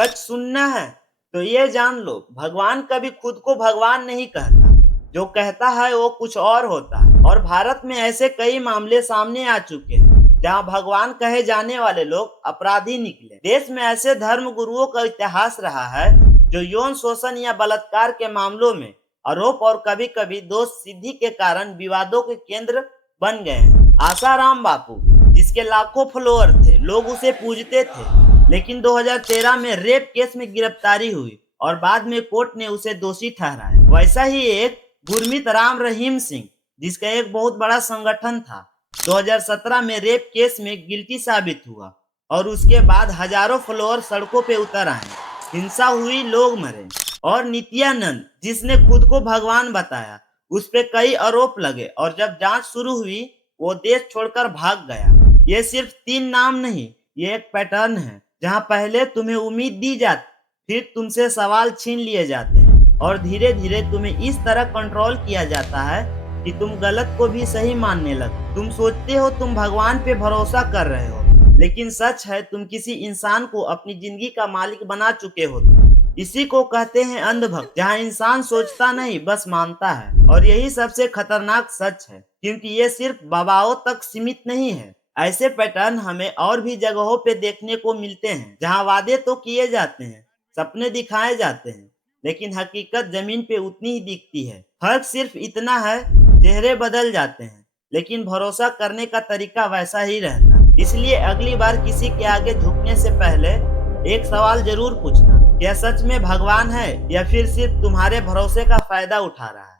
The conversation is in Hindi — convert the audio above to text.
सच सुनना है तो ये जान लो, भगवान कभी खुद को भगवान नहीं कहता। जो कहता है वो कुछ और होता है। और भारत में ऐसे कई मामले सामने आ चुके हैं जहां भगवान कहे जाने वाले लोग अपराधी निकले। देश में ऐसे धर्म गुरुओं का इतिहास रहा है जो यौन शोषण या बलात्कार के मामलों में आरोप और कभी कभी दोष सिद्धि के कारण विवादों के केंद्र बन गए हैं। आसाराम बापू, जिसके लाखों फॉलोअर थे, लोग उसे पूजते थे, लेकिन 2013 में रेप केस में गिरफ्तारी हुई और बाद में कोर्ट ने उसे दोषी ठहराया। वैसा ही एक गुरमीत राम रहीम सिंह, जिसका एक बहुत बड़ा संगठन था, 2017 में रेप केस में गिल्टी साबित हुआ और उसके बाद हजारों फॉलोअर सड़कों पे उतर आए, हिंसा हुई, लोग मरे। और नित्यानंद, जिसने खुद को भगवान बताया, उस पे कई आरोप लगे और जब जांच शुरू हुई वो देश छोड़कर भाग गया। ये सिर्फ 3 नाम नहीं, ये एक पैटर्न है जहां पहले तुम्हें उम्मीद दी जाती, फिर तुमसे सवाल छीन लिए जाते हैं और धीरे धीरे तुम्हें इस तरह कंट्रोल किया जाता है कि तुम गलत को भी सही मानने लगो। तुम सोचते हो तुम भगवान पे भरोसा कर रहे हो, लेकिन सच है तुम किसी इंसान को अपनी जिंदगी का मालिक बना चुके होते। इसी को कहते हैं अंधभक्त, जहाँ इंसान सोचता नहीं बस मानता है। और यही सबसे खतरनाक सच है, क्योंकि ये सिर्फ बाबाओं तक सीमित नहीं है। ऐसे पैटर्न हमें और भी जगहों पे देखने को मिलते हैं, जहाँ वादे तो किए जाते हैं, सपने दिखाए जाते हैं, लेकिन हकीकत जमीन पे उतनी ही दिखती है। फर्क सिर्फ इतना है, चेहरे बदल जाते हैं, लेकिन भरोसा करने का तरीका वैसा ही रहता है। इसलिए अगली बार किसी के आगे झुकने से पहले एक सवाल जरूर पूछना, क्या सच में भगवान है या फिर सिर्फ तुम्हारे भरोसे का फायदा उठा रहा है।